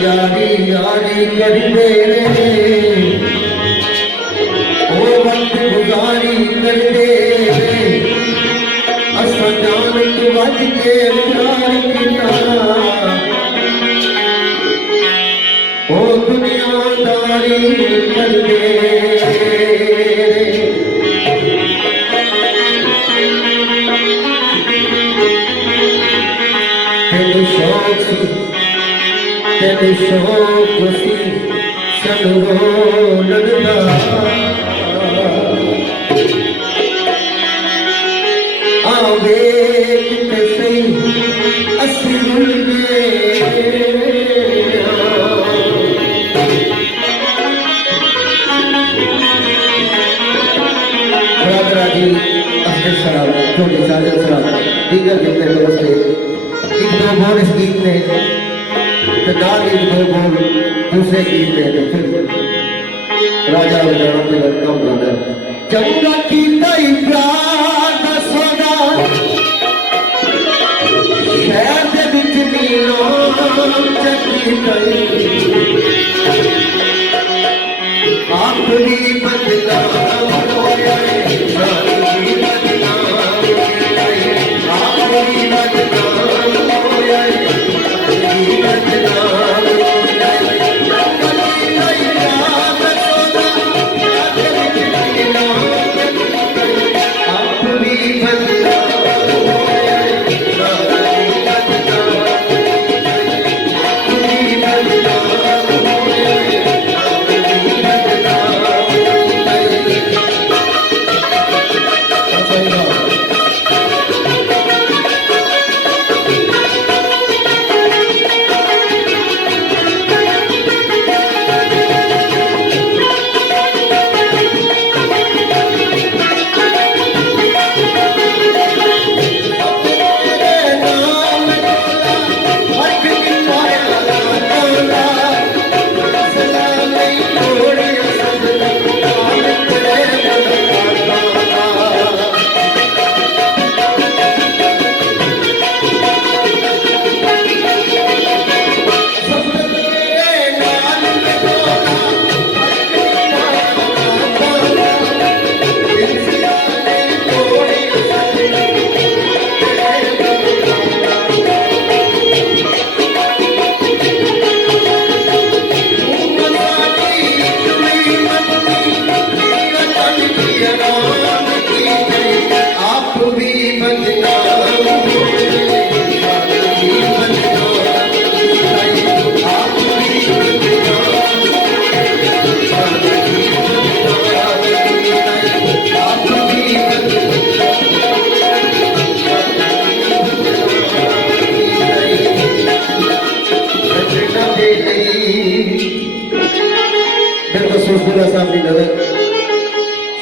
यारी यारी कर दे ओ वक्त गुजारी कर दे असा जान तू वज के प्यार किया ओ दुनियादारी कर दे तेरे शौक तेरे शौक सी सनगो लगदा आवे किते सही असी भूल गए जी अफजल सलाम छोटी साजल सलाम दीगर जितने दोस्त एक दो बोनस गीत ने नाल एक दो बोल दूसरे गीत ने तो फिर राजा वजाना के बाद कम गाना चंगा की कई प्यार दा सोना शहर दे विच नीलो चंगी कई आखरी बदनाम होया आखरी बदनाम होया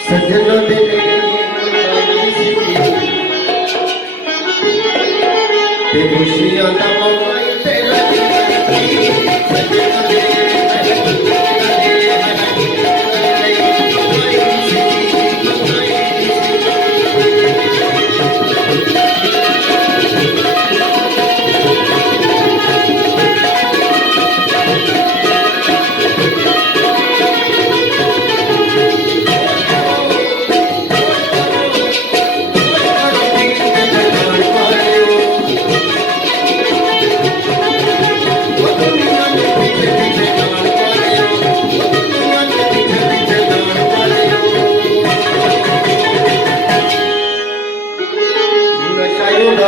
सजना दे खुशियां दा मौका तेरा सजना दे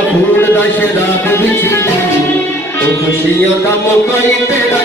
फूल दा शराब विच ओ खुशियां दा मौका ही तेरा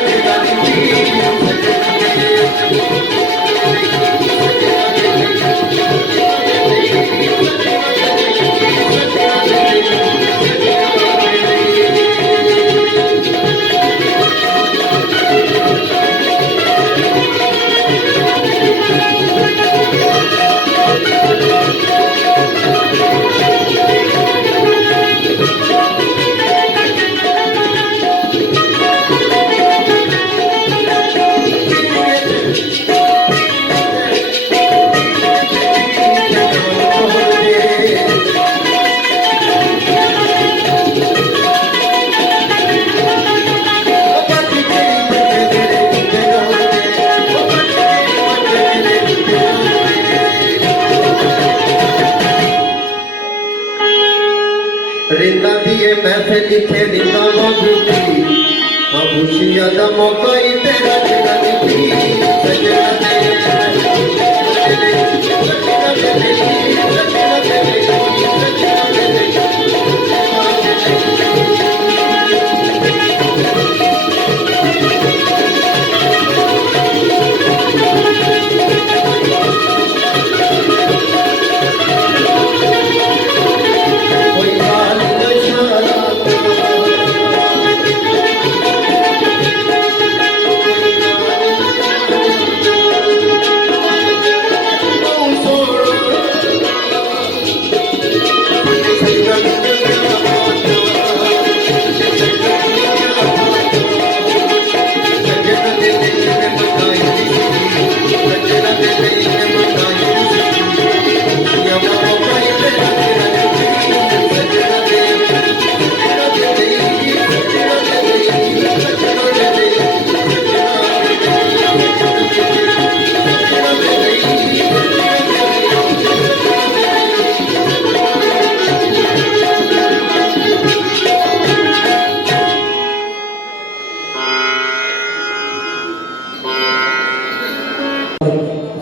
बैठे जिथे नींदा बूटी खुशियां दा मौका ही तेरा जन्मदिन सजना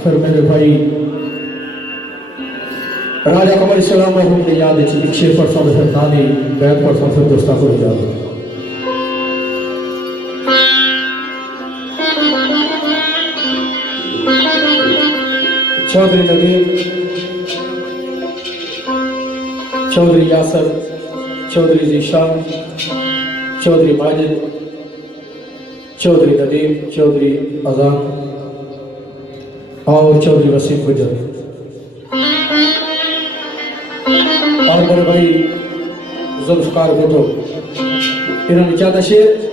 फिर मेरे भाई राजा कमर इस्लाम की याद एक शेर परसों फिर नानी बैठ परसों फिर दोस्ता को याद चौधरी नदीम चौधरी यासर चौधरी जीशान चौधरी माजिद चौधरी नदीम चौधरी अजान और चौधरी वसीम गुजर और मेरे भाई जुल्फकार भुट्टो इन्होंने चाहता शेर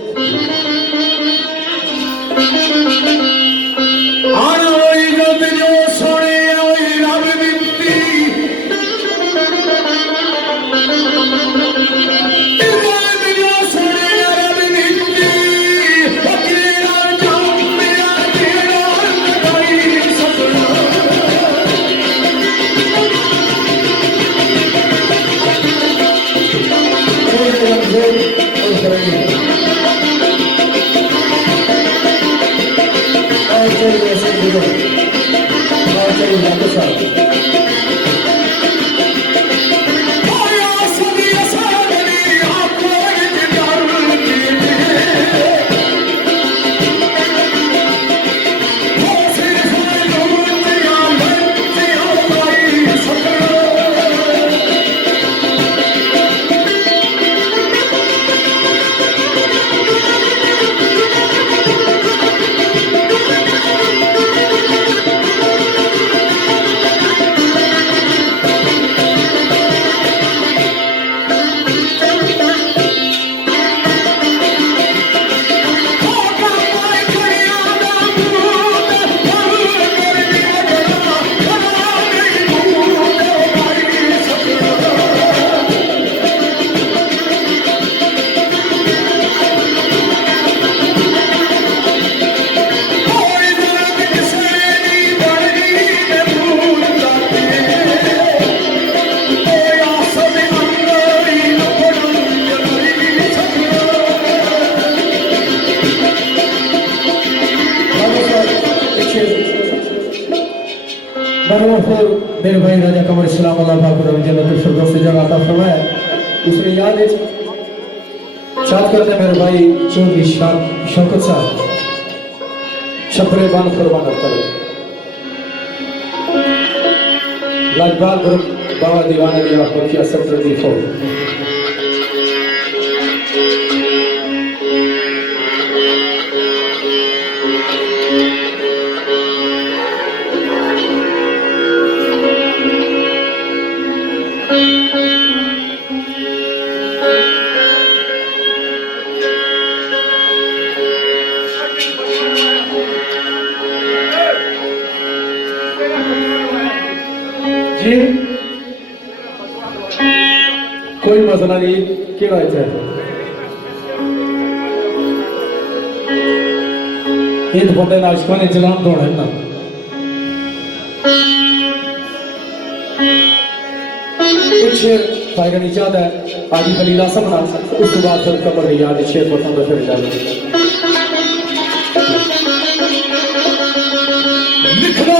मेरे भाई राजा कमर इस्लाम जन्नत जगह आता फरमाया उसने याद है शाद करते मेरे भाई चौधरी शौकत साहब छपरे बान कुर्बान करो लगभग ग्रुप बाबा दीवाना दिया बखिया सेक्टर दी फो जी कोई मसला नहीं क्या है ये तो बंदे नाशका ने जलाम दौड़ा है ना कुछ फायदा नहीं चाहता है आदि खलीला सपना उस बाद फिर कमर में याद शेर पसंद फिर जाए लिखना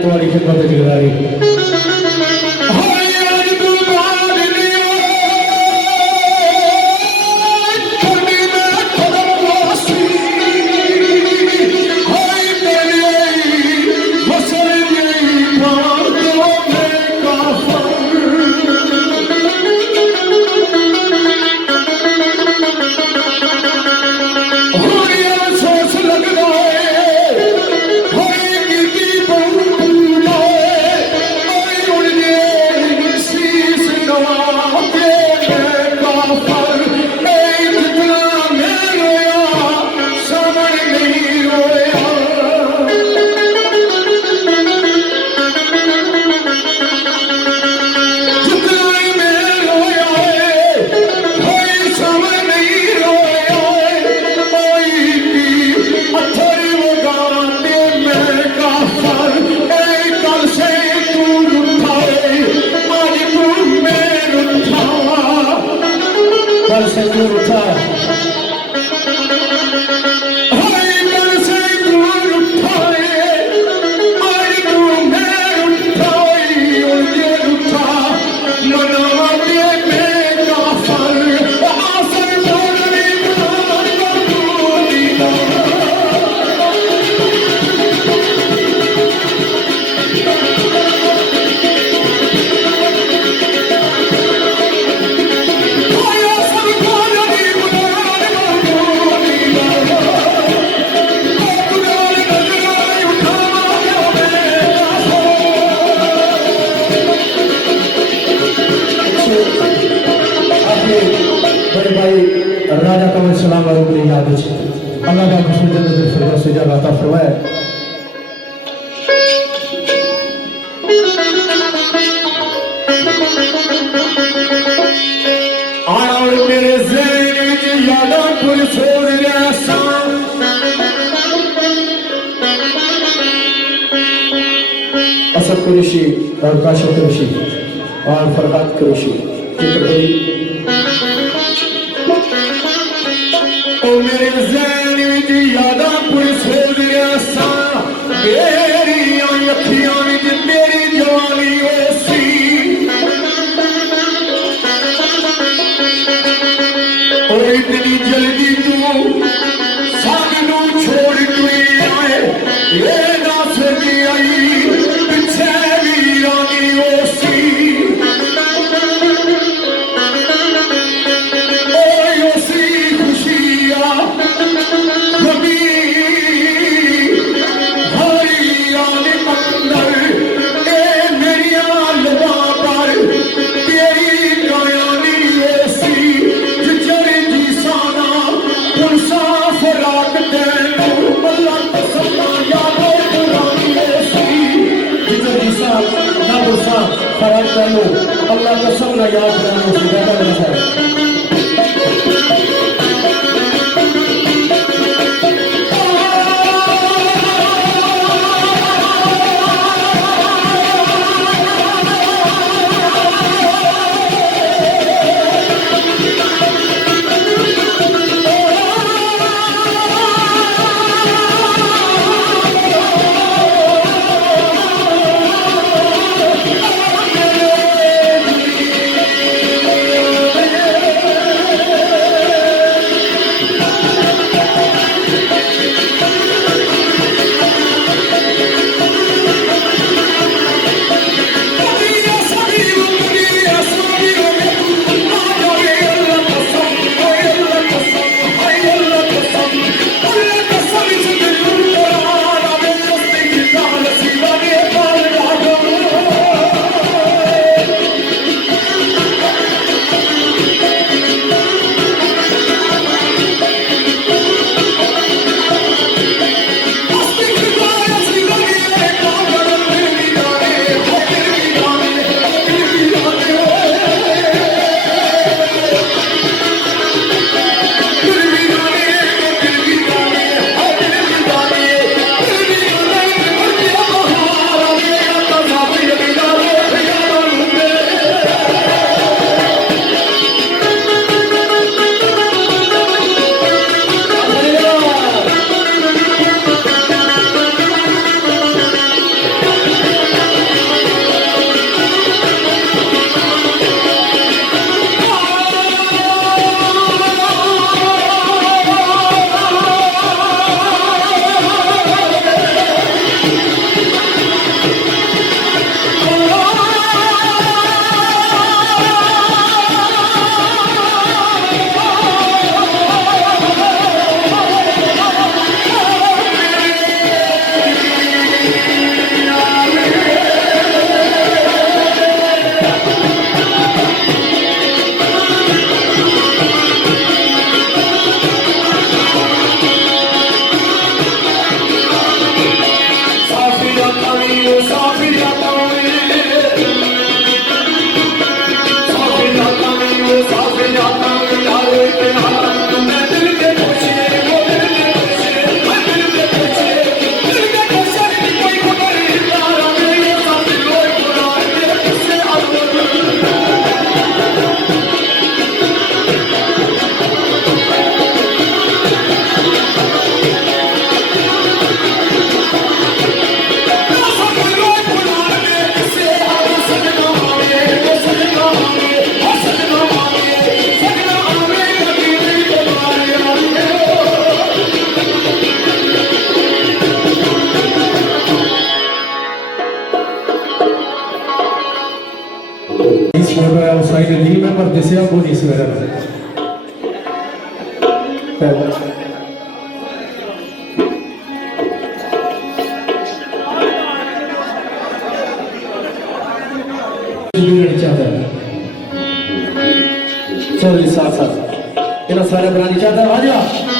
तुम्हारी खिदमत में गुजारी बड़े भाई राजा कमर सलाम वाले याद अल्लाह का खुश जन्नत फिरदौस से जगह अता फरमाए और मेरे ज़हन में यादा पुर छोड़ रहा असद कुरैशी और काशिफ कुरैशी और फरहाद कुरैशी चित्र मेरे ज़हन विच यादां पुलिस हो गया सा मेरी अखियां विच मेरी जवानी होसी ओ इतनी जल्दी तू सानू छोड़ के आए ये ना सकी आई पीछे भी रानी होसी अल्लाह का सब याद करने से बेहतर है दिसया बोली सवेरा चौधरी साथ इन्हें सारे बनानी चाहता है आजा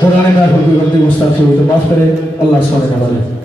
दौरान महफिल कोई गलती गुस्ताखी हुई तो माफ करे, अल्लाह सोने वाले।